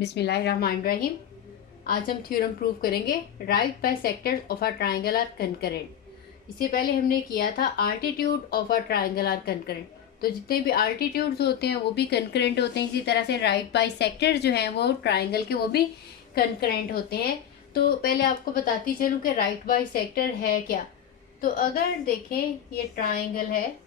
बिस्मिल्लाहिर्रहमानिर्रहीम। आज हम थ्योरम प्रूव करेंगे right bisectors of a triangle are concurrent. इससे पहले हमने किया था altitude of a triangle are concurrent. तो जितने भी आल्टीट्यूड्स होते हैं वो भी कंकरेंट होते हैं। इसी तरह से राइट बाय सेक्टर जो हैं वो ट्राइंगल के वो भी कंकरेंट होते हैं। तो पहले आपको बताती चलूँ कि राइट बाय सेक्टर है क्या। तो अगर देखें ये ट्राइंगल है,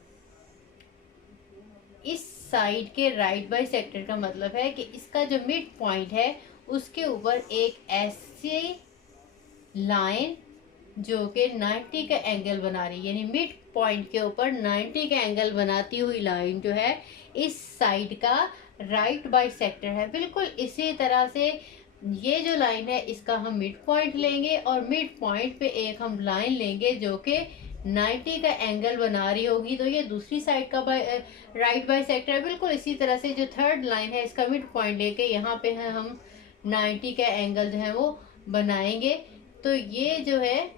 इस साइड के राइट बाई सेक्टर का मतलब है कि इसका जो मिड पॉइंट है उसके ऊपर एक ऐसी लाइन जो कि 90 का एंगल बना रही है, यानी मिड पॉइंट के ऊपर 90 का एंगल बनाती हुई लाइन जो है इस साइड का राइट बाई सेक्टर है। बिल्कुल इसी तरह से ये जो लाइन है इसका हम मिड पॉइंट लेंगे और मिड पॉइंट पे एक हम लाइन लेंगे जो कि 90 का एंगल बना रही होगी, तो ये दूसरी साइड का राइट बाई सेक्टर है। बिल्कुल इसी तरह से जो थर्ड लाइन है इसका मिड पॉइंट लेके यहाँ पे है हम 90 का एंगल जो है वो बनाएंगे। तो ये जो है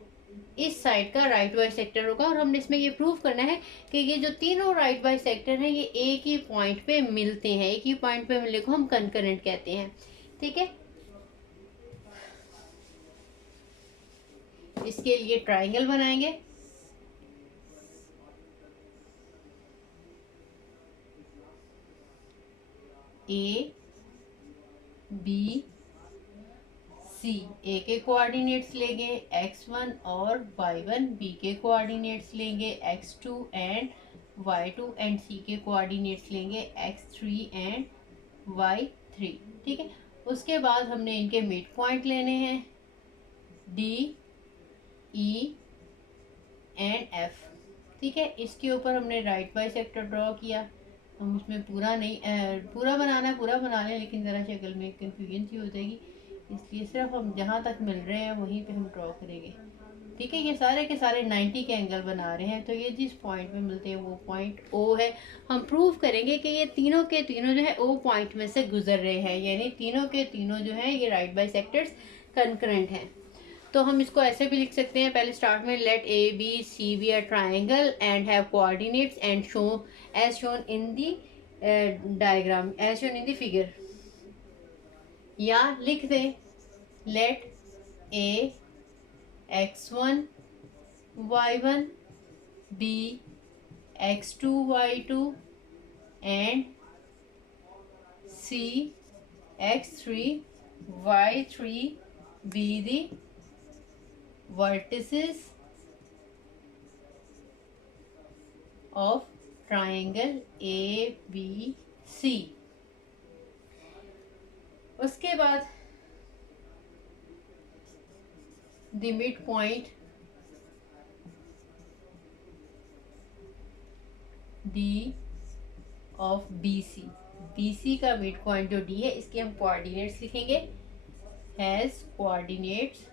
इस साइड का राइट बाई सेक्टर होगा और हमने इसमें ये प्रूव करना है कि ये जो तीनों राइट बाई सेक्टर हैं ये एक ही पॉइंट पे मिलते हैं। एक ही पॉइंट पे मिलने को हम कंकरेंट कहते हैं। ठीक है, इसके लिए ट्राइंगल बनाएंगे। ए बी सी, ए के कोऑर्डिनेट्स लेंगे x1 और y1, बी के कोऑर्डिनेट्स लेंगे x2 एंड y2 एंड सी के कोऑर्डिनेट्स लेंगे x3 एंड y3। ठीक है, उसके बाद हमने इनके मिड पॉइंट लेने हैं D E एंड F। ठीक है, इसके ऊपर हमने राइट बाई सेक्टर ड्रॉ किया। हम उसमें पूरा नहीं पूरा बनाना है, पूरा बना लें, लेकिन ज़रा शक्ल में कंफ्यूजन सी हो जाएगी, इसलिए सिर्फ हम जहाँ तक मिल रहे हैं वहीं पे हम ड्रॉ करेंगे। ठीक है, ये सारे के सारे 90 के एंगल बना रहे हैं, तो ये जिस पॉइंट में मिलते हैं वो पॉइंट O है। हम प्रूव करेंगे कि ये तीनों के तीनों जो है O पॉइंट में से गुजर रहे हैं, यानी तीनों के तीनों जो है ये राइट बाई सेक्टर्स कंकरेंट हैं। तो हम इसको ऐसे भी लिख सकते हैं, पहले स्टार्ट में let A B C be a triangle and have coordinates and show as shown in the diagram as shown in the figure. या लिख दें let A x1 y1 b x2 y2 and c x3 y3 be the vertices of triangle ABC। उसके बाद the midpoint D of BC, BC का mid point जो D है इसके हम कोऑर्डिनेट्स लिखेंगे हैज कोऑर्डिनेट्स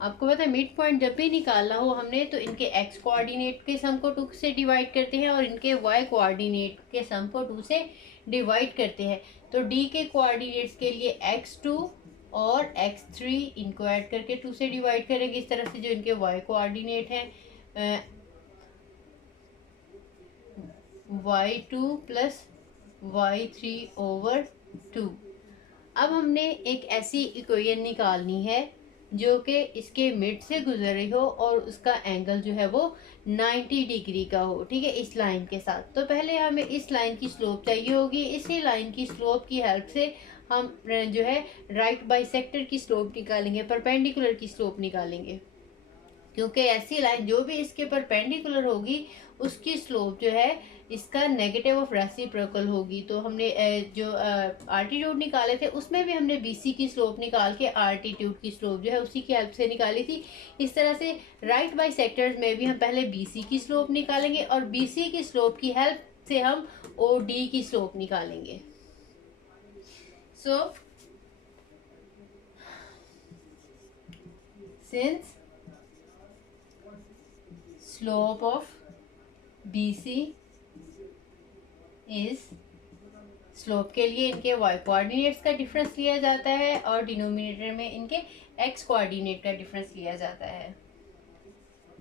आपको पता है मिड पॉइंट जब भी निकालना हो हमने तो इनके x कोऑर्डिनेट के सम को 2 से डिवाइड करते हैं और इनके y कोऑर्डिनेट के सम को 2 से डिवाइड करते हैं। तो d के कोऑर्डिनेट्स के लिए x2 और x3 इनको ऐड करके 2 से डिवाइड करेंगे। इस तरह से जो इनके y कोऑर्डिनेट हैं y2 प्लस y3 ओवर 2। अब हमने एक ऐसी इक्वेशन निकालनी है जो कि इसके मिड से गुजर रही हो और उसका एंगल जो है वो 90 डिग्री का हो। ठीक है, इस लाइन के साथ। तो पहले हमें इस लाइन की स्लोप चाहिए होगी। इसी लाइन की स्लोप की हेल्प से हम जो है राइट बाई सेक्टर की स्लोप निकालेंगे, परपेंडिकुलर की स्लोप निकालेंगे, क्योंकि ऐसी लाइन जो भी इसके परपेंडिकुलर होगी उसकी स्लोप जो है इसका नेगेटिव ऑफ रेसिप्रोकल होगी। तो हमने जो आल्टीट्यूड निकाले थे उसमें भी हमने बीसी की स्लोप निकाल के आल्टीट्यूड की स्लोप जो है उसी की हेल्प से निकाली थी। इस तरह से राइट बाई सेक्टर्स में भी हम पहले बीसी की स्लोप निकालेंगे और बीसी की स्लोप की हेल्प से हम ओडी की स्लोप निकालेंगे। So since slope of BC is, slope के लिए इनके y कोऑर्डिनेट्स का डिफरेंस लिया जाता है और डिनोमिनेटर में इनके x कोऑर्डिनेट का डिफरेंस लिया जाता है।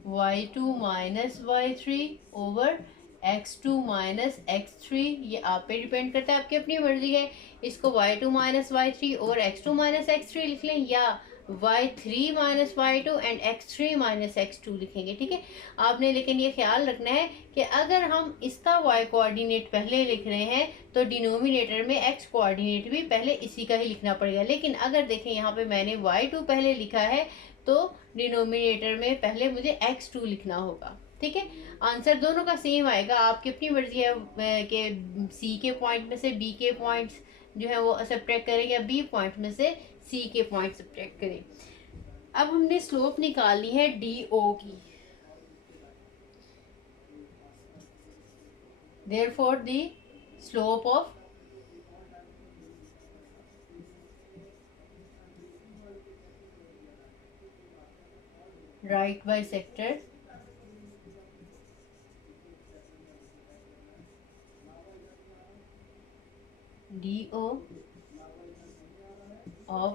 y2 minus y3 over x2 minus x3, ये आप पे डिपेंड करता है, आपकी अपनी मर्जी है। इसको y2 माइनस y3 और x2 माइनस x3 लिख लें, या y3 minus y2 and x3 minus x2 लिखेंगे, ठीक है। आपने लेकिन ये ख्याल रखना है कि अगर हम इसका y कोऑर्डिनेट पहले लिख रहे हैं तो डिनोमिनेटर में x कोऑर्डिनेट भी पहले इसी का ही लिखना पड़ेगा। लेकिन अगर देखें यहाँ पे मैंने y2 पहले लिखा है तो डिनोमिनेटर में पहले मुझे x2 लिखना होगा, ठीक है। आंसर दोनों का सेम आएगा, आपकी अपनी मर्जी है कि सी के पॉइंट में से बी के पॉइंट्स जो है वो सब्ट्रैक्ट करें या बी पॉइंट में से सी के पॉइंट सब्ट्रैक्ट करें। अब हमने स्लोप निकालनी है डी ओ की। Therefore the slope of right bisector DO of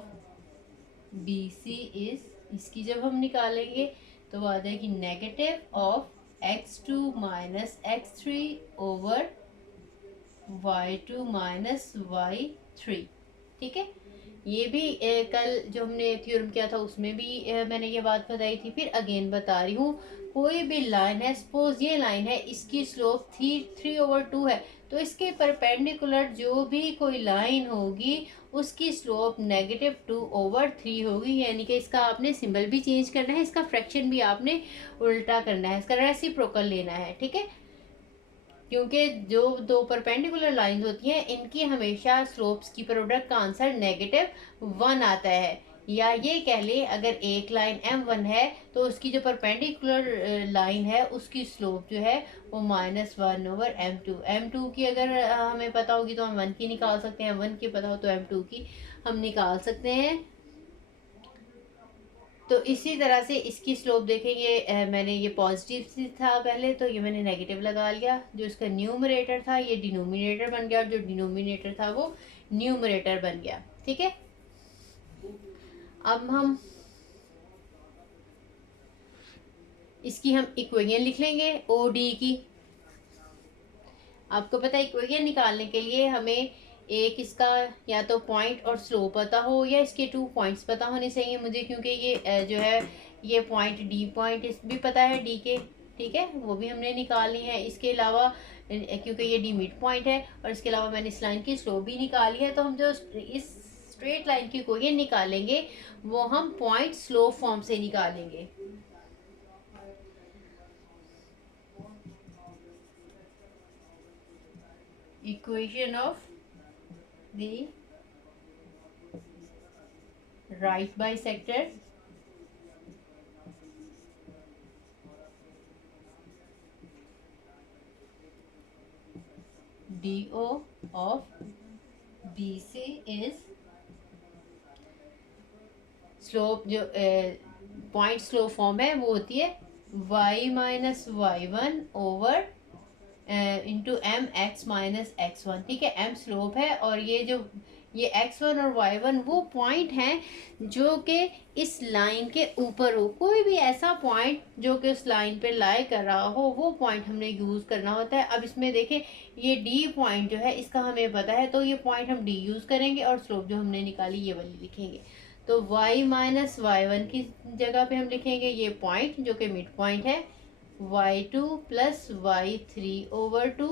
BC is, इसकी जब हम निकालेंगे तो वो आ जाएगी negative of x2 minus x3 over y2 minus y3, ठीक है। ये भी कल जो हमने थ्योरम किया था उसमें भी मैंने ये बात बताई थी, फिर अगेन बता रही हूँ। कोई भी लाइन है, सपोज ये लाइन है, इसकी स्लोप 3/2 है, तो इसके परपेंडिकुलर जो भी कोई लाइन होगी उसकी स्लोप -2/3 होगी। यानी कि इसका आपने सिंबल भी चेंज करना है, इसका फ्रैक्शन भी आपने उल्टा करना है, इसका रेसिप्रोकल लेना है, ठीक है। क्योंकि जो दो परपेंडिकुलर लाइंस होती हैं इनकी हमेशा स्लोप्स की प्रोडक्ट का आंसर -1 आता है। या ये कह ले अगर एक लाइन m1 है तो उसकी जो परपेंडिकुलर लाइन है उसकी स्लोप जो है वो -1/m2। m2 की अगर हमें पता होगी तो हम 1 की निकाल सकते हैं, 1 की पता हो तो m2 की हम निकाल सकते हैं। तो इसी तरह से इसकी स्लोप देखें, ये मैंने ये पॉजिटिव था पहले तो ये मैंने नेगेटिव लगा लिया, जो इसका न्यूमरेटर था ये डिनोमिनेटर बन गया और जो डिनोमिनेटर था वो न्यूमरेटर बन गया, ठीक है। अब हम इसकी हम इक्वेशन लिख लेंगे ओ डी की। आपको पता है इक्वेशन निकालने के लिए हमें एक इसका या तो पॉइंट और स्लोप पता हो या इसके 2 पॉइंट्स पता होने चाहिए मुझे, क्योंकि ये जो है ये पॉइंट डी पॉइंट इस भी पता है डी के, ठीक है, वो भी हमने निकालनी है। इसके अलावा क्योंकि ये डी मिड पॉइंट है और इसके अलावा मैंने इस लाइन की स्लोप भी निकाली है, तो हम जो इस स्ट्रेट लाइन की इक्वेशन निकालेंगे वो हम पॉइंट स्लोप फॉर्म से निकालेंगे। Equation of the right bisector DO of BC is, slope जो पॉइंट स्लोप फॉर्म है वो होती है y minus y1 over into M X minus x1, ठीक है। m स्लोप है और ये जो ये x1 और y1 वो पॉइंट हैं जो कि इस लाइन के ऊपर हो। कोई भी ऐसा पॉइंट जो कि उस लाइन पे लाई कर रहा हो वो पॉइंट हमने यूज़ करना होता है। अब इसमें देखें ये d पॉइंट जो है इसका हमें पता है तो ये पॉइंट हम d यूज़ करेंगे और स्लोप जो हमने निकाली ये वाली लिखेंगे। तो y माइनस y1 की जगह पे हम लिखेंगे ये पॉइंट जो कि मिड पॉइंट है y2 प्लस y3/2,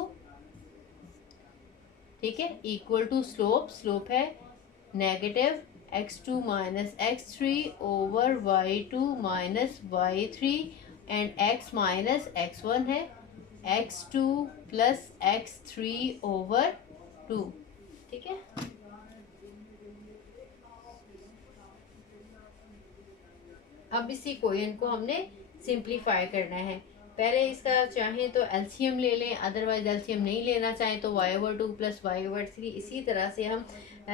ठीक है, इक्वल टू स्लोप, स्लोप है negative x2 minus x3 over y2 minus y3 and x minus x1 है x2 प्लस x3/2, ठीक है। अब इसी इक्वेशन को हमने सिंप्लीफाई करना है। पहले इसका चाहें तो एलसीएम ले लें, अदरवाइज एलसीएम नहीं लेना चाहें तो y/2 प्लस y/3 इसी तरह से हम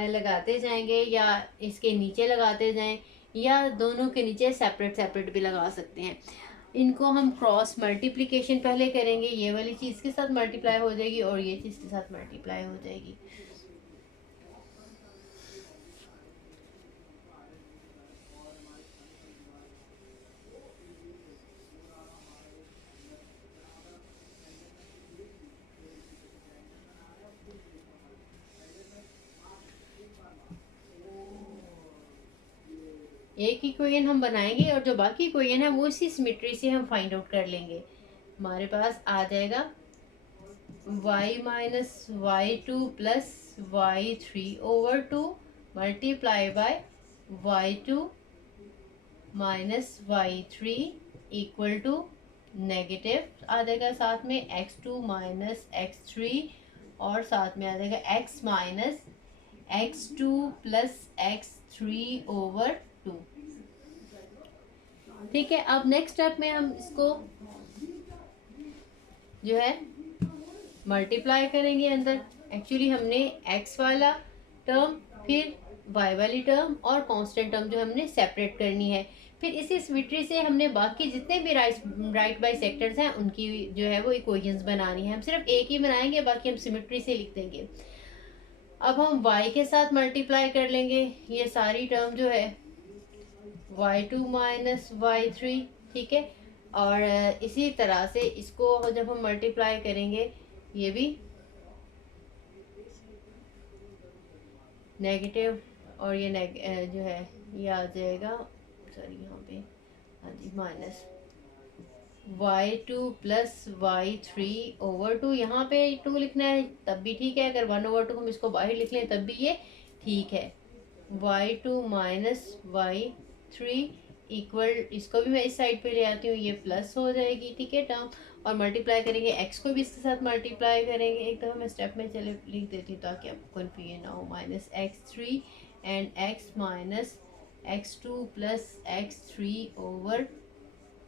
लगाते जाएंगे, या इसके नीचे लगाते जाएं या दोनों के नीचे सेपरेट सेपरेट भी लगा सकते हैं। इनको हम क्रॉस मल्टीप्लिकेशन पहले करेंगे, ये वाली चीज़ के साथ मल्टीप्लाई हो जाएगी और ये चीज़ के साथ मल्टीप्लाई हो जाएगी। एक इक्वेशन हम बनाएंगे और जो बाकी इक्वेशन है वो इसी सिमेट्री से हम फाइंड आउट कर लेंगे। हमारे पास आ जाएगा y minus y two plus y three over two multiply by y two minus Y three equal to negative आ जाएगा, साथ में x2 माइनस एक्स थ्री और साथ में आ जाएगा x minus x2 plus X three over two. ठीक है, अब नेक्स्ट स्टेप में हम इसको जो है मल्टीप्लाई करेंगे अंदर। एक्चुअली हमने x वाला टर्म फिर y वाली टर्म और कांस्टेंट टर्म जो हमने सेपरेट करनी है, फिर इसी सिमेट्री से हमने बाकी जितने भी राइट बाई सेक्टर्स हैं उनकी जो है वो इक्वेशंस बनानी है। हम सिर्फ एक ही बनाएंगे, बाकी हम सिमेट्री से लिख देंगे। अब हम y के साथ मल्टीप्लाई कर लेंगे ये सारी टर्म जो है y2 माइनस वाई थ्री। ठीक है, और इसी तरह से इसको जब हम मल्टीप्लाई करेंगे ये भी नेगेटिव और ये जो है ये आ जाएगा, सॉरी यहाँ पे हाँ जी, minus y2 plus y three over two. यहाँ पे 2 लिखना है तब भी ठीक है, अगर 1/2 हम इसको बाहर लिख लें तब भी ये ठीक है। y2 minus Y three equal, इसको भी मैं इस साइड पे ले आती हूँ, ये प्लस हो जाएगी। ठीक है, टर्म और मल्टीप्लाई करेंगे, x को भी इसके साथ मल्टीप्लाई करेंगे। एक दफ़ा मैं स्टेप में चले लिख देती हूँ ताकि आपको कन्फ्यूजन ना हो। Minus x three and x minus x2 plus X three over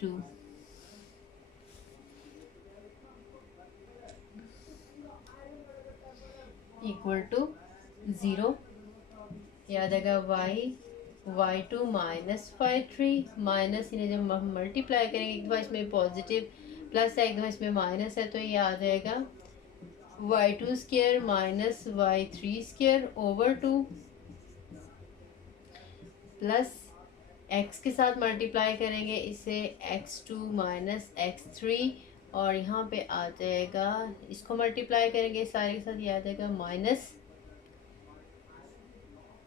two equal to 0। याद आएगा y2 minus Y three minus, इन्हें जब हम मल्टीप्लाई करेंगे, एक दफ़ा इसमें पॉजिटिव प्लस है एक दफ़ा इसमें माइनस है, तो ये आ जाएगा y2 square minus Y three square over two plus x के साथ मल्टीप्लाई करेंगे इसे x2 माइनस एक्स थ्री, और यहाँ पे आ जाएगा, इसको मल्टीप्लाई करेंगे सारे के साथ, ये आ जाएगा माइनस,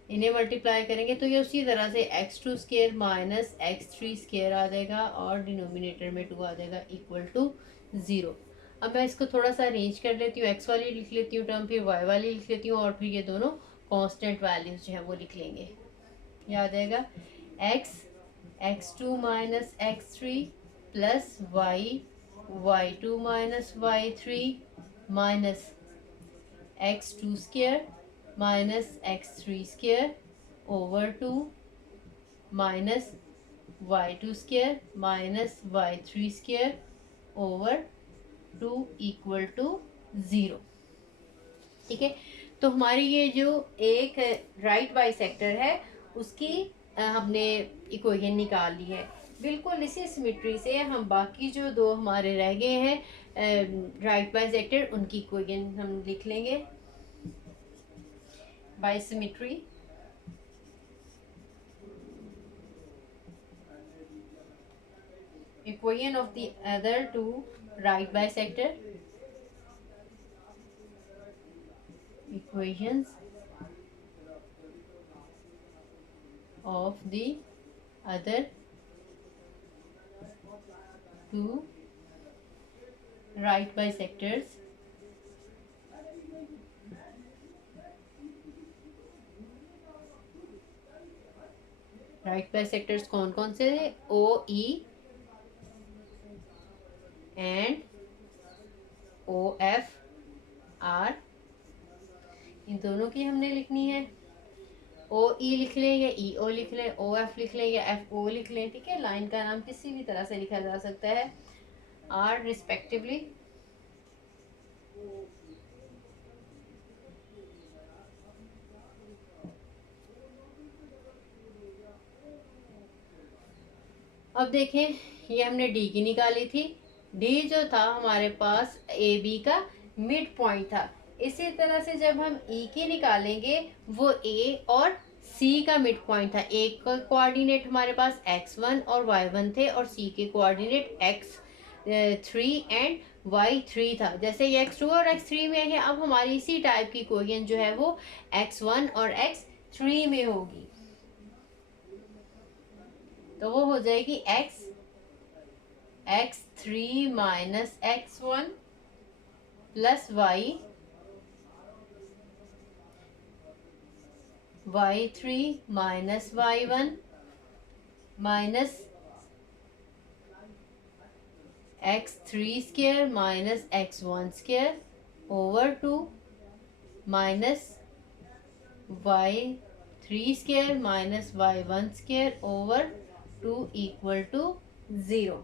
इन्हें मल्टीप्लाई करेंगे तो ये उसी तरह से x2 square minus x three square आ जाएगा और डिनोमिनेटर में 2 आ जाएगा इक्वल टू 0। अब मैं इसको थोड़ा सा अरेंज कर लेती हूँ, x वाली लिख लेती हूँ टर्म, फिर y वाली लिख लेती हूँ और फिर ये दोनों कांस्टेंट वैल्यूज जो है वो लिख लेंगे। ये आ जाएगा x2 minus x three plus y2 minus Y three minus x2 square minus x three square over two minus y2 square minus Y three square over two equal to 0। ठीक है, तो हमारी ये जो एक राइट बाई सेक्टर है उसकी हमने इक्वेशन निकाल ली है। बिल्कुल इसी सिमेट्री से हम बाकी जो दो हमारे रह गए हैं राइट बाई सेक्टर उनकी इक्वेशन हम लिख लेंगे by symmetry। Equation of the other two right bisector, equations of the other two right bisectors right bisectors कौन कौन से हैं? O E and O F are, इन दोनों की हमने लिखनी है। ओ ई लिख लें या ई ओ लिख लें, ओ एफ लिख लें या एफ ओ लिख लें। ठीक है, लाइन का नाम किसी भी तरह से लिखा जा सकता है, आर रिस्पेक्टिवली। अब देखें, ये हमने डी की निकाली थी। डी जो था हमारे पास ए बी का मिड पॉइंट था। इसी तरह से जब हम ई की निकालेंगे वो ए और सी का मिड पॉइंट था। ए का कोऑर्डिनेट हमारे पास x1 और y1 थे और सी के कोऑर्डिनेट x3 एंड y3 था। जैसे ये x2 और x3 में है, अब हमारी इसी टाइप की इक्वेशन जो है वो x1 और x3 में होगी। तो वो हो जाएगी x3 minus x1 plus y3 minus y1 minus x3 square minus x1 square over 2 minus y3 square minus y1 square over 2 equal to 0।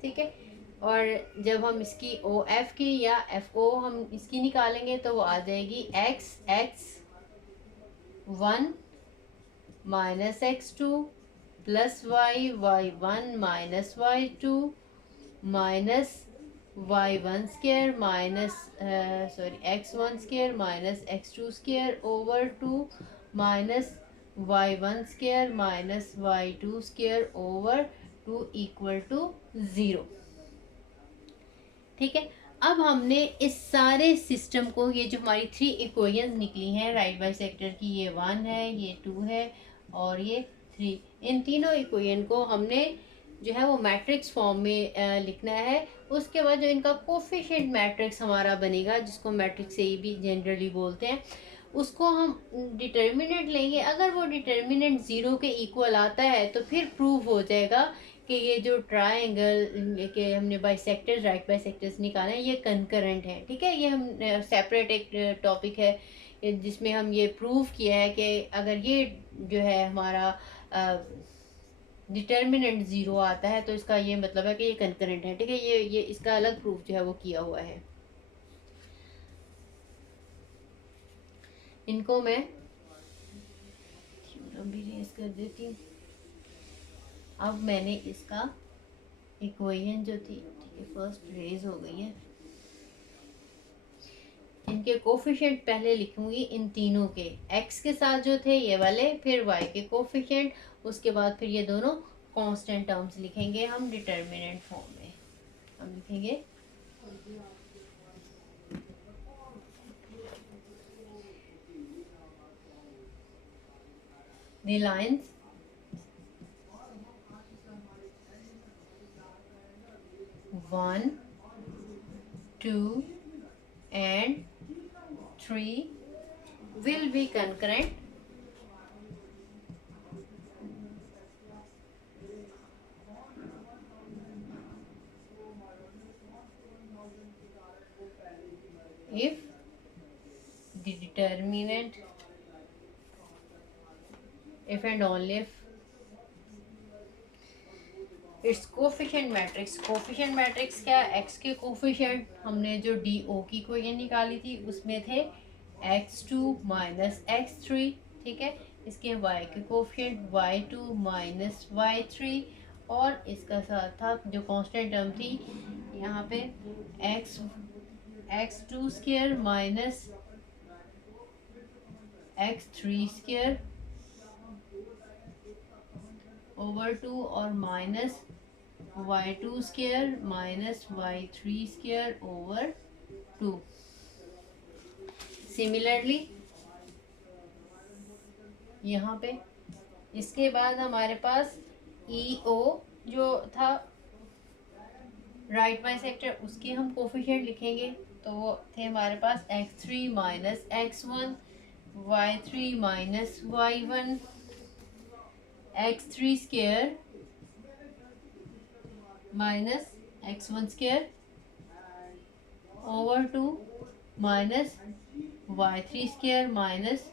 ठीक है, और जब हम इसकी ओ एफ की या एफ ओ हम इसकी निकालेंगे तो वो आ जाएगी x1 minus x2 plus y1 minus y2 minus y1 square minus x1 square minus x2 square over 2 minus y1 square minus y2 square over 2 equal to 0। ठीक है, अब हमने इस सारे सिस्टम को, ये जो हमारी 3 इक्वेशंस निकली हैं राइट बाई सेक्टर की, ये 1 है, ये 2 है और ये 3, इन तीनों इक्वेशन को हमने जो है वो मैट्रिक्स फॉर्म में लिखना है। उसके बाद जो इनका कोफिशिएंट मैट्रिक्स हमारा बनेगा, जिसको मैट्रिक्स ए भी जनरली बोलते हैं, उसको हम डिटर्मिनेंट लेंगे। अगर वो डिटर्मिनेंट 0 के इक्वल आता है तो फिर प्रूव हो जाएगा कि ये जो ट्रायंगल के हमने बाइसेक्टर्स, राइट बाइसेक्टर्स निकाले हैं, ये कंकरेंट है। ठीक है, ये हम सेपरेट एक टॉपिक है जिसमें हम ये प्रूव किया है कि अगर ये जो है हमारा डिटर्मिनेंट 0 आता है तो इसका ये मतलब है कि ये कंकरेंट है। ठीक है, ये इसका अलग प्रूफ जो है वो किया हुआ है। इनको मैं थ्योरम भी रेज कर देती हूँ। अब मैंने इसका इक्वेशन जो थी, ठीक है, फर्स्ट रेज हो गई है। इनके कोफिशिएंट पहले लिखूंगी इन तीनों के, x के साथ जो थे ये वाले, फिर y के कोफिशिएंट, उसके बाद फिर ये दोनों कांस्टेंट टर्म्स लिखेंगे हम डिटर्मिनेंट फॉर्म में। हम लिखेंगे the lines one, 2 and 3 will be concurrent if the determinant, if and only if it's coefficient matrix. Coefficient matrix क्या, x के कोफिशिएंट हमने जो डी ओ की इक्वेशन निकाली थी उसमें थे x2 माइनस x3। ठीक है, इसके y के कोफिशिएंट y2 माइनस y3, और इसका साथ था जो कांस्टेंट टर्म थी यहाँ पे x2 square minus x3 square over 2 और minus y2 square minus y3 square over 2। Similarly यहाँ पे इसके बाद हमारे पास EO जो था राइट बाइसेक्टर, उसके हम कोफिशिएंट लिखेंगे। तो वो थे हमारे पास x3 minus x1, y3 minus y1, x3 square minus x1 square over 2 minus y3 square minus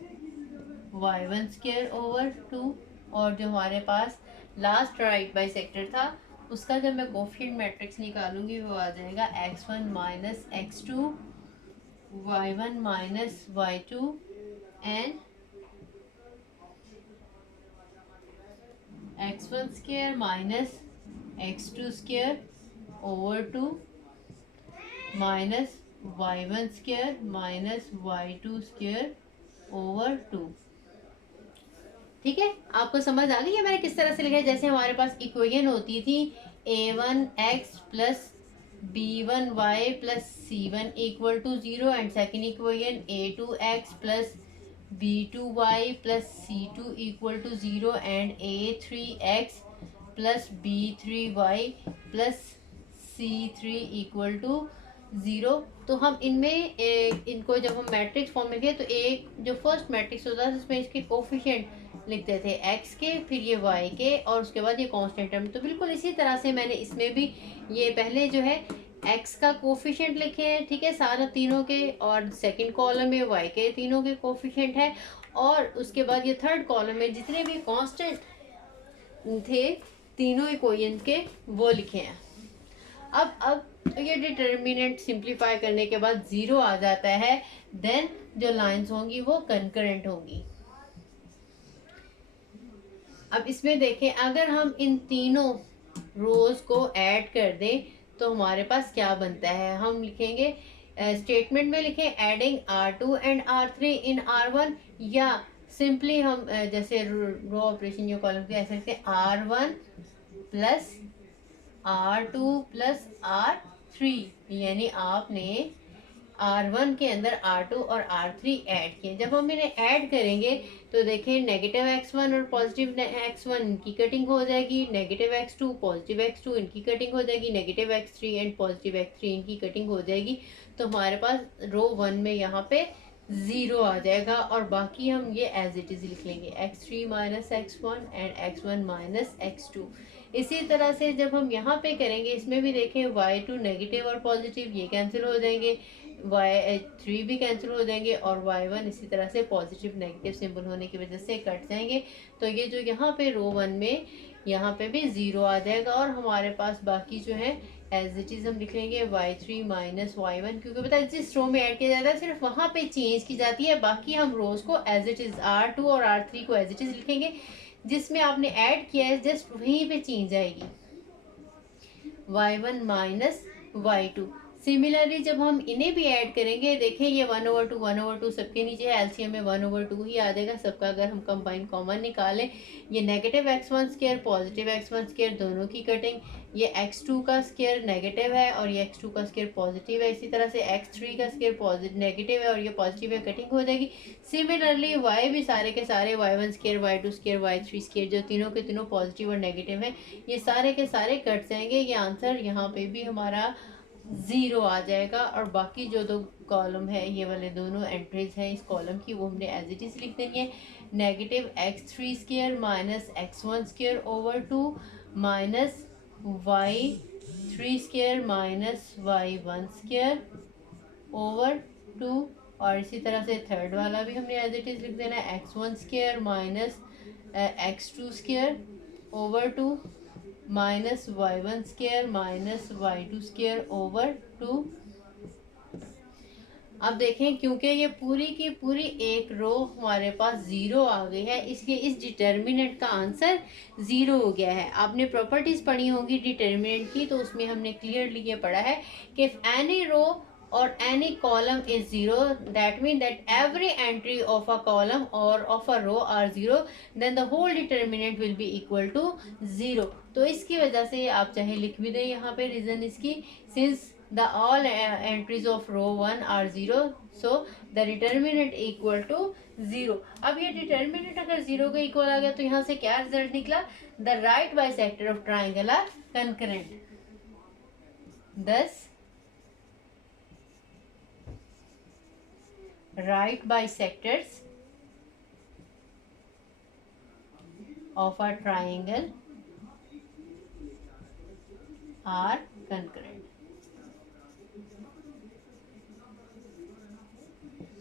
y1 square over 2। और जो हमारे पास लास्ट राइट बाइसेक्टर था उसका जब मैं कोफिशिएंट मैट्रिक्स निकालूंगी वो आ जाएगा x1 minus x2, y1 minus y2 and x1 square minus x2 square over 2 minus y1 square minus y2 square over 2। ठीक है, आपको समझ आ गई है मैंने किस तरह से लिखा है। जैसे हमारे पास इक्वेशन होती थी a1x plus b1y plus c1 equal to 0 and second equation a2x plus b2y plus c2 equal to 0 and a3x plus b3y plus c3 equal to 0। तो हम इनमें इनको जब हम मैट्रिक्स फॉर्म में थे तो एक जो फर्स्ट मैट्रिक्स होता है उसमें इसके कोफिशिएंट लिखते थे x के, फिर ये y के, और उसके बाद ये कांस्टेंट टर्म। तो बिल्कुल इसी तरह से मैंने इसमें भी ये पहले जो है x का कोफिशिएंट लिखे हैं, ठीक है, सारा तीनों के, और सेकंड कॉलम में y के तीनों के कोफिशिएंट है, और उसके बाद ये थर्ड कॉलम में जितने भी कांस्टेंट थे तीनों इक्वेशन के वो लिखे हैं। अब ये डिटर्मिनेंट सिंप्लीफाई करने के बाद 0 आ जाता है, देन जो लाइंस होंगी वो कंकरेंट होंगी। अब इसमें देखें, अगर हम इन तीनों रोज को ऐड कर दें तो हमारे पास क्या बनता है। हम लिखेंगे स्टेटमेंट में लिखें adding R2 and R3 in R1, या सिंपली हम जैसे रो ऑपरेशन जो कॉलम कह सकते हैं R1 plus R2 plus R3, यानी आपने R1 के अंदर R2 और R3 ऐड किए। जब हम इन्हें ऐड करेंगे तो देखें नेगेटिव x1 और पॉजिटिव x1 इनकी कटिंग हो जाएगी, नेगेटिव x2 पॉजिटिव x2 इनकी कटिंग हो जाएगी, negative x3 and positive x3 इनकी कटिंग हो जाएगी। तो हमारे पास रो 1 में यहाँ पे 0 आ जाएगा, और बाकी हम ये एज इट इज लिख लेंगे x3 minus x1 and x1 minus x2। इसी तरह से जब हम यहाँ पे करेंगे, इसमें भी देखें y2 नेगेटिव और पॉजिटिव ये कैंसिल हो जाएंगे, y3 भी कैंसिल हो जाएंगे, और y1 इसी तरह से पॉजिटिव नेगेटिव सिंबल होने की वजह से कट जाएंगे। तो ये जो यहाँ पे रो 1 में यहाँ पे भी 0 आ जाएगा, और हमारे पास बाकी जो है एज इट इज हम लिख लेंगे y3 माइनस y1, क्योंकि पता है जिस रो में ऐड किया जाता है सिर्फ वहाँ पे चेंज की जाती है, बाकी हम रोज को एज इट इज R2 और R3 को एज इट इज लिखेंगे, जिसमें आपने ऐड किया है जस्ट वहीं पे चेंज आएगी, y1 माइनस y2। सिमिलरली जब हम इन्हें भी ऐड करेंगे, देखें ये 1/2 सबके नीचे है, एलसीएम में 1/2 ही आ जाएगा सबका। अगर हम कंबाइन कॉमन निकालें, ये negative x1 square positive x1 square दोनों की कटिंग, ये x2 का स्क्वायर नेगेटिव है और ये x2 का स्क्वायर पॉजिटिव है, इसी तरह से x3 का स्क्वायर पॉजिटिव नेगेटिव है और ये पॉजिटिव है, कटिंग हो जाएगी। सिमिलरली y भी सारे के सारे y1 square y2 square y3 square जो तीनों के तीनों पॉजिटिव और नेगेटिव है, ये सारे के सारे कट जाएंगे। ये आंसर यहाँ पे भी हमारा 0 आ जाएगा, और बाकी जो दो कॉलम है ये वाले दोनों एंट्रीज हैं इस कॉलम की वो हमने एज इट इज लिख देनी है। Negative x3 square minus x1 square over 2 minus y3 square minus y1 square over 2, और इसी तरह से थर्ड वाला भी हमने एज इट इज लिख देना है x1 square minus x2 square over 2 minus y1 square minus y2 square over 2। अब देखें, क्योंकि ये पूरी की पूरी एक रो हमारे पास 0 आ गई है, इसलिए इस डिटर्मिनेंट का आंसर 0 हो गया है। आपने प्रॉपर्टीज पढ़ी होंगी डिटर्मिनेंट की, तो उसमें हमने क्लियरली ये पढ़ा है कि if any row or any column is 0, that means that every entry of a column or of a row are 0, then the whole determinant will be equal to 0। तो इसकी वजह से आप चाहे लिख भी दें यहाँ पे रीजन इसकी, since the all entries of row 1 are 0, so the determinant equal to 0। अब ये determinant अगर 0 के इक्वल आ गया तो यहाँ से क्या रिजल्ट निकला, the right bisector of triangle are concurrent, thus right bisectors of a triangle are concurrent।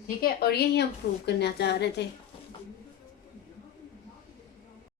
ठीक है, और यही हम प्रूव करना चाह रहे थे।